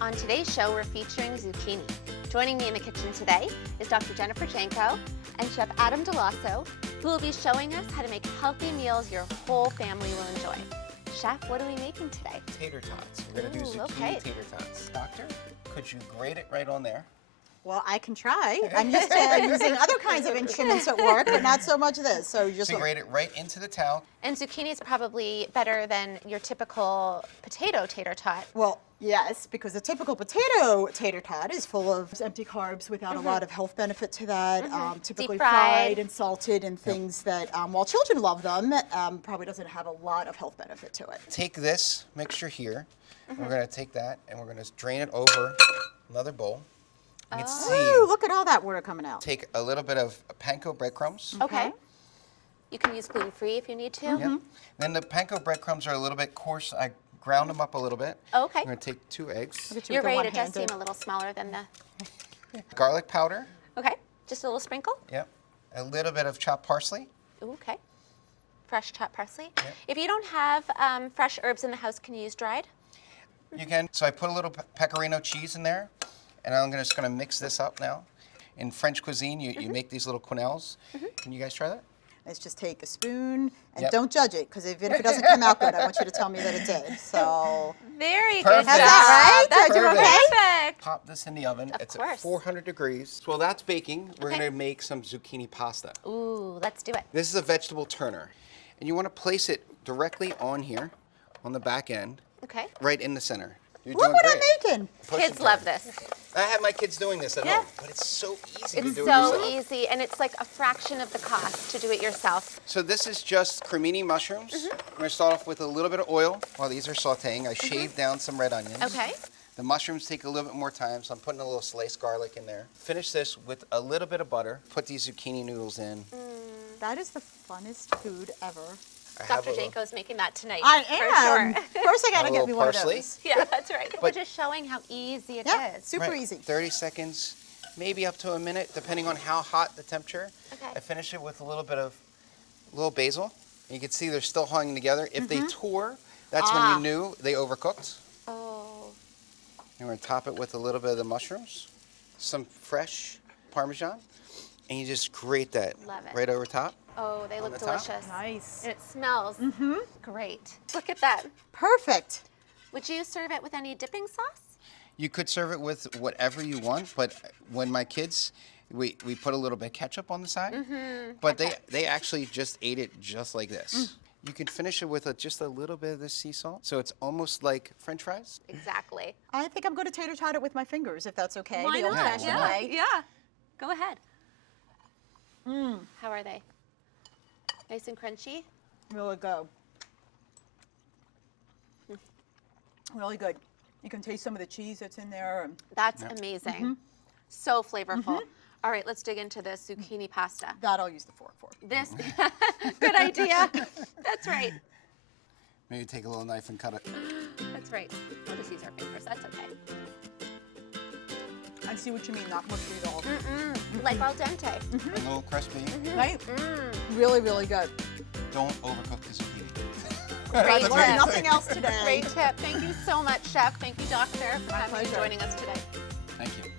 On today's show, we're featuring zucchini. Joining me in the kitchen today is Dr. Jennifer Janko and Chef Adam Delosso, who will be showing us how to make healthy meals your whole family will enjoy. Chef, what are we making today? Tater tots. We're going to do zucchini tater tots. Doctor, could you grate it right on there? Well, I can try. I'm used to using other kinds of instruments at work, but not so much this. So just grate it right into the towel. And zucchini is probably better than your typical potato tater tot. Well, yes, because the typical potato tater tot is full of empty carbs without a lot of health benefit to that. Typically fried and salted and things that, while children love them, probably doesn't have a lot of health benefit to it. Take this mixture here. We're going to take that and we're going to drain it over another bowl. You can see. Ooh, look at all that water coming out. Take a little bit of panko breadcrumbs. Okay. You can use gluten-free if you need to. Yep. Then the panko breadcrumbs are a little bit coarse. I ground them up a little bit. Okay. I'm going to take 2 eggs. You're right, it does seem a little smaller than the... Garlic powder. Okay, just a little sprinkle? Yep. A little bit of chopped parsley. Ooh, okay. Fresh chopped parsley. Yep. If you don't have fresh herbs in the house, can you use dried? You can. So I put a little pecorino cheese in there, and I'm just going to mix this up now. In French cuisine, you make these little quenelles. Can you guys try that? Let's just take a spoon and don't judge it, because even if it doesn't come out good, I want you to tell me that it did. So very perfect. good. How's that, right? That's Did I do okay? perfect. Pop this in the oven. Of It's course. at 400 degrees. While that's baking, we're going to make some zucchini pasta. Ooh, let's do it. This is a vegetable turner. And you want to place it directly on here, on the back end, Okay. right in the center. You're look doing what great. I'm making. Push Kids and love turn. this. I have my kids doing this at home, but it's so easy to It's do it so yourself. easy, and it's like a fraction of the cost to do it yourself. So this is just cremini mushrooms. We're going to start off with a little bit of oil while these are sauteing. I shaved down some red onions. Okay. The mushrooms take a little bit more time, so I'm putting a little sliced garlic in there. Finish this with a little bit of butter. Put these zucchini noodles in. That is the funnest food ever. Dr. Janko's making that tonight. I for am. sure. First, I gotta A get me little one of parsley. those. Yeah, that's right. We're just showing how easy it is. Yeah, super Right, easy. 30 seconds, maybe up to a minute, depending on how hot the temperature. Okay. I finish it with a little bit of basil. And you can see they're still hanging together. If they tore, that's when you knew they overcooked. Oh. And we're going to top it with a little bit of the mushrooms, some fresh Parmesan, and you just grate that Love it. right over top. Oh, they look the top? delicious. Nice. And it smells great. Look at that. Perfect. Would you serve it with any dipping sauce? You could serve it with whatever you want, but when my kids, we put a little bit of ketchup on the side, but they actually just ate it just like this. You can finish it with just a little bit of this sea salt, so it's almost like French fries. Exactly. I think I'm going to tater tot it with my fingers, if that's okay. Why the not? old-fashioned Yeah, way. yeah. Go ahead. How are they? Nice and crunchy? Really good. Really good. You can taste some of the cheese that's in there. And That's amazing. So flavorful. All right, let's dig into this zucchini pasta. that I'll use the fork for. This, good idea. That's right. Maybe take a little knife and cut it. That's right. We'll just use our fingers. That's okay. I see what you mean, not mushy at all. Like al dente. A little crispy. Right? Really, really good. Don't overcook the zucchini. Great I learned tip. nothing else today. Great tip. Thank you so much, Chef. Thank you, Doctor, for coming and pleasure. joining us today. Thank you.